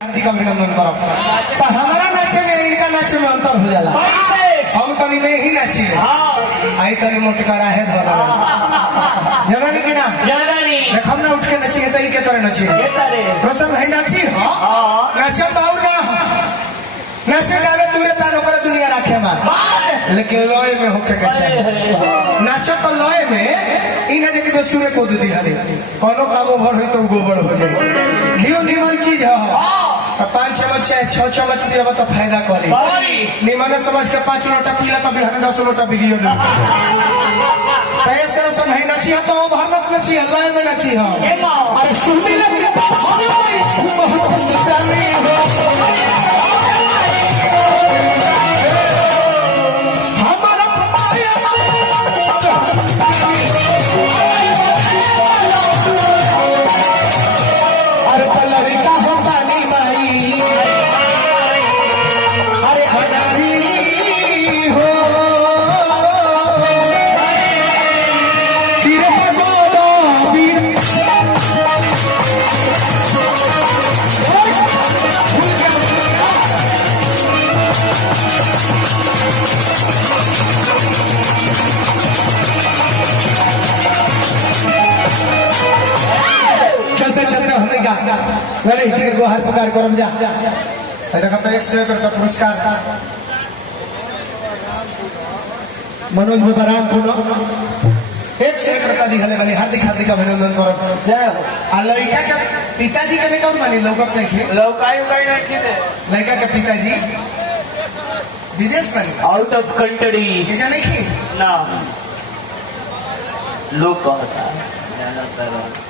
हार्दिक अभिनंदन करो। तो हमारा नाचे में इनका नाचे में अंतर हो जाला। हम तनी में ही नाची आई तनी मोटकारा है धरा जननी की ना देखम ना उठ के नची है तई के तरह नची प्रसन्न है नाची हां नाचे बाउर ना नाचे गावे दूरे तानो कर दुनिया राखे मार लेकिन लय में होके के चाहिए नाचो तो लय में इने जे के सुरे को दी हरे कोनो काम ओवर होई तो गोबर हो जाए घियो निमन चीज है। 5 चम्मच चाहे 6 चम्मच पिया तो फायदा करे निमन समझ के 5 लोटा पिला तो बिहान 10 लोटा बिगियो दे पैसे सब है नची है तो भारत नची है लय में नची है अरे सुनी लगे गणेश जी को हर प्रकार करम जा देखा तो 101 रुपया पुरस्कार मनोज बराम पुनो 101 रुपया दी हले वाली हार्दिक हार्दिक अभिनंदन करो जय हो। आ लड़का के पिताजी के नहीं कौन मानी लौकत नहीं खे लौकाई नहीं खे लड़का के पिताजी विदेश में आउट ऑफ कंट्री ऐसा नहीं खे ना लोग कहता है